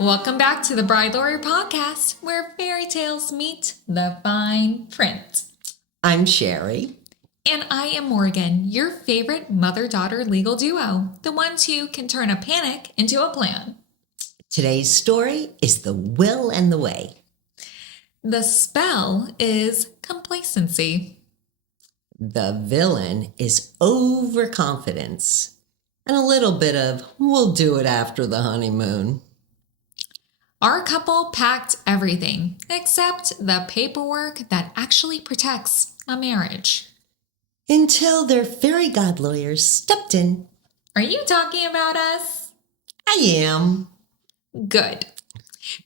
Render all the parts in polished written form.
Welcome back to the BrideLawyer Podcast, where fairy tales meet the fine print. I'm Shari. And I am Morgan, your favorite mother-daughter legal duo, the ones who can turn a panic into a plan. Today's story is The Will and the Way. The spell is complacency. The villain is overconfidence and a little bit of, we'll do it after the honeymoon. Our couple packed everything except the paperwork that actually protects a marriage. Until their fairy god lawyers stepped in. Are you talking about us? I am. Good.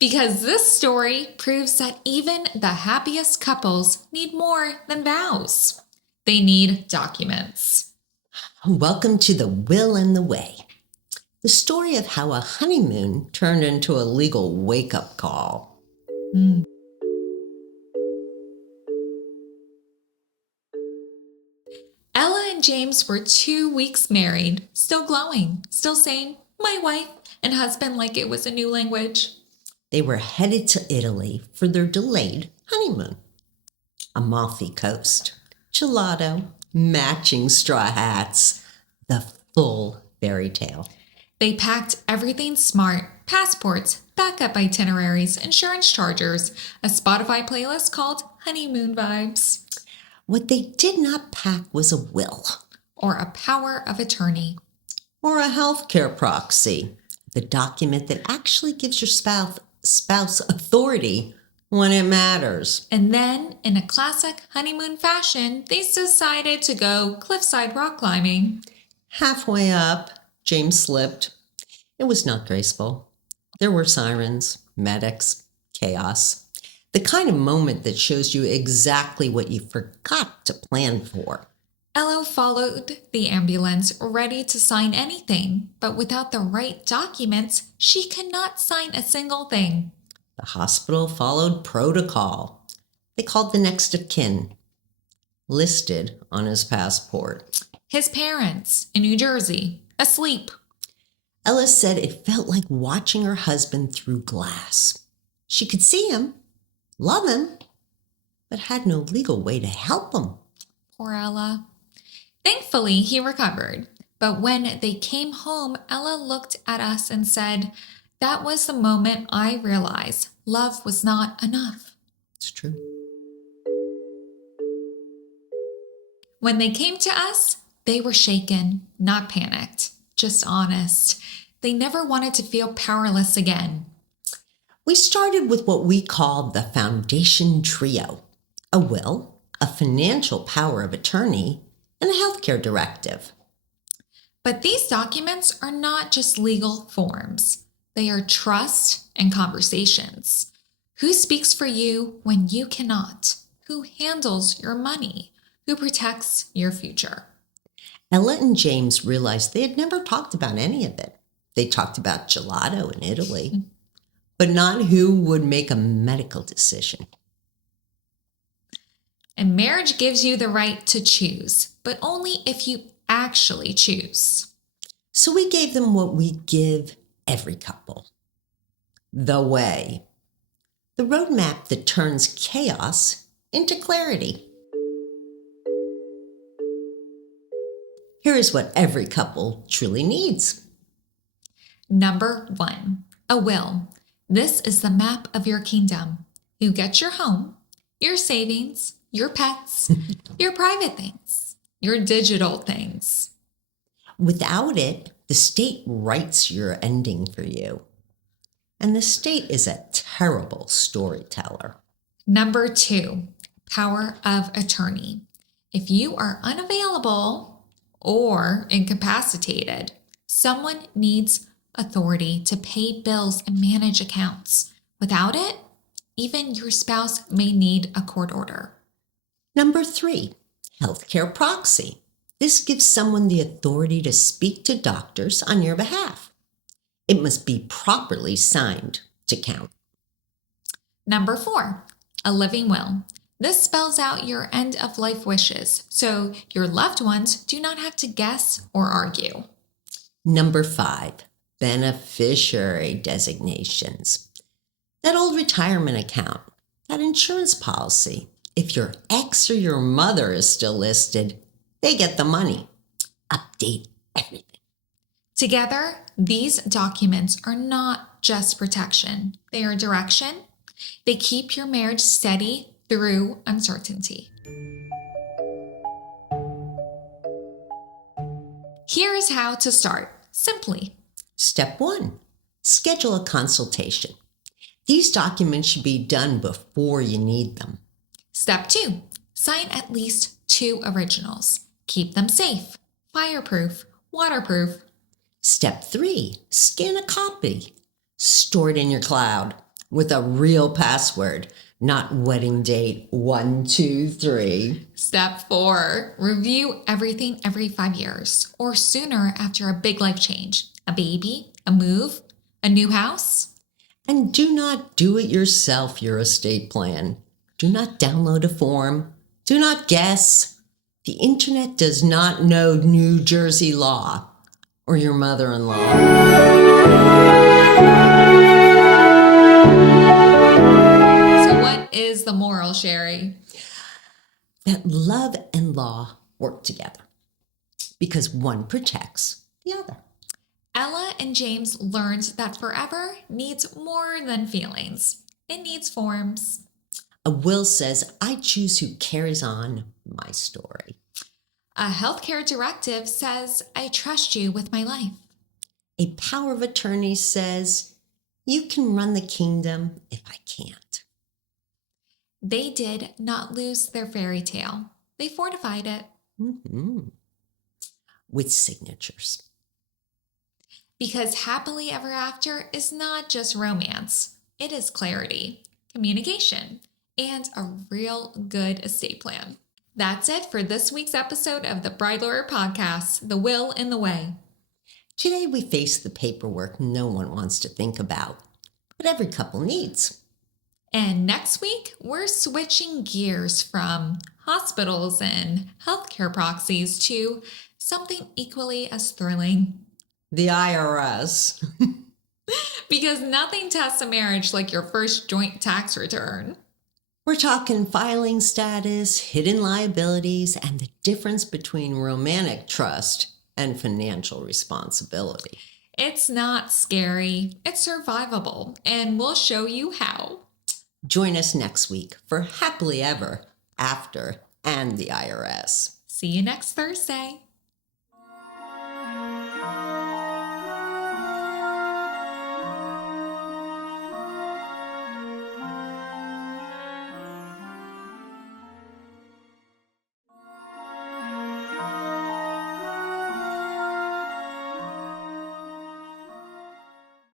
Because this story proves that even the happiest couples need more than vows. They need documents. Welcome to The Will and the Way. The story of how a honeymoon turned into a legal wake-up call. Ella and James were 2 weeks married, still glowing, still saying, my wife and husband like it was a new language. They were headed to Italy for their delayed honeymoon. Amalfi Coast, gelato, matching straw hats, the full fairy tale. They packed everything smart, passports, backup itineraries, insurance chargers, a Spotify playlist called Honeymoon Vibes. What they did not pack was a will. Or a power of attorney. Or a healthcare proxy, the document that actually gives your spouse authority when it matters. And then, in a classic honeymoon fashion, they decided to go cliffside rock climbing. Halfway up, James slipped. It was not graceful. There were sirens, medics, chaos. The kind of moment that shows you exactly what you forgot to plan for. Ella followed the ambulance, ready to sign anything, but without the right documents, she could not sign a single thing. The hospital followed protocol. They called the next of kin, listed on his passport. His parents in New Jersey, asleep. Ella said it felt like watching her husband through glass. She could see him, love him, but had no legal way to help him. Poor Ella. Thankfully, he recovered. But when they came home, Ella looked at us and said, that was the moment I realized love was not enough. It's true. When they came to us, they were shaken, not panicked, just honest. They never wanted to feel powerless again. We started with what we called the foundation trio: a will, a financial power of attorney, and a healthcare directive. But these documents are not just legal forms. They are trust and conversations. Who speaks for you when you cannot? Who handles your money? Who protects your future? Ella and James realized they had never talked about any of it. They talked about gelato in Italy, but not who would make a medical decision. And marriage gives you the right to choose, but only if you actually choose. So we gave them what we give every couple: the way. The roadmap that turns chaos into clarity. Here is what every couple truly needs. Number 1, a will. This is the map of your kingdom. You get your home, your savings, your pets, your private things, your digital things. Without it, the state writes your ending for you. And the state is a terrible storyteller. Number 2, power of attorney. If you are unavailable or incapacitated, someone needs authority to pay bills and manage accounts. Without it, even your spouse may need a court order. Number 3, healthcare proxy. This gives someone the authority to speak to doctors on your behalf. It must be properly signed to count. Number 4, a living will. This spells out your end of life wishes, so your loved ones do not have to guess or argue. Number 5, beneficiary designations, that old retirement account, that insurance policy. If your ex or your mother is still listed, they get the money. Update everything. Together, these documents are not just protection. They are direction. They keep your marriage steady through uncertainty. Here is how to start, simply. Step 1, schedule a consultation. These documents should be done before you need them. Step 2, sign at least 2 originals. Keep them safe, fireproof, waterproof. Step 3, scan a copy. Store it in your cloud with a real password, not wedding date 123. Step 4, review everything every 5 years or sooner after a big life change, a baby, a move, a new house. And do not do it yourself, your estate plan. Do not download a form. Do not guess. The internet does not know New Jersey law or your mother-in-law. So what is the moral, Shari? That love and law work together because one protects the other. Ella and James learned that forever needs more than feelings. It needs forms. A will says, I choose who carries on my story. A healthcare directive says, I trust you with my life. A power of attorney says, you can run the kingdom if I can't. They did not lose their fairy tale. They fortified it. With signatures. Because happily ever after is not just romance. It is clarity, communication, and a real good estate plan. That's it for this week's episode of the BrideLawyer Podcast, The Will in the Way. Today we face the paperwork no one wants to think about, but every couple needs. And next week, we're switching gears from hospitals and healthcare proxies to something equally as thrilling. The IRS. Because nothing tests a marriage like your first joint tax return. We're talking filing status, hidden liabilities, and the difference between romantic trust and financial responsibility. It's not scary, it's survivable, and we'll show you how. Join us next week for Happily Ever After and the IRS. See you next Thursday.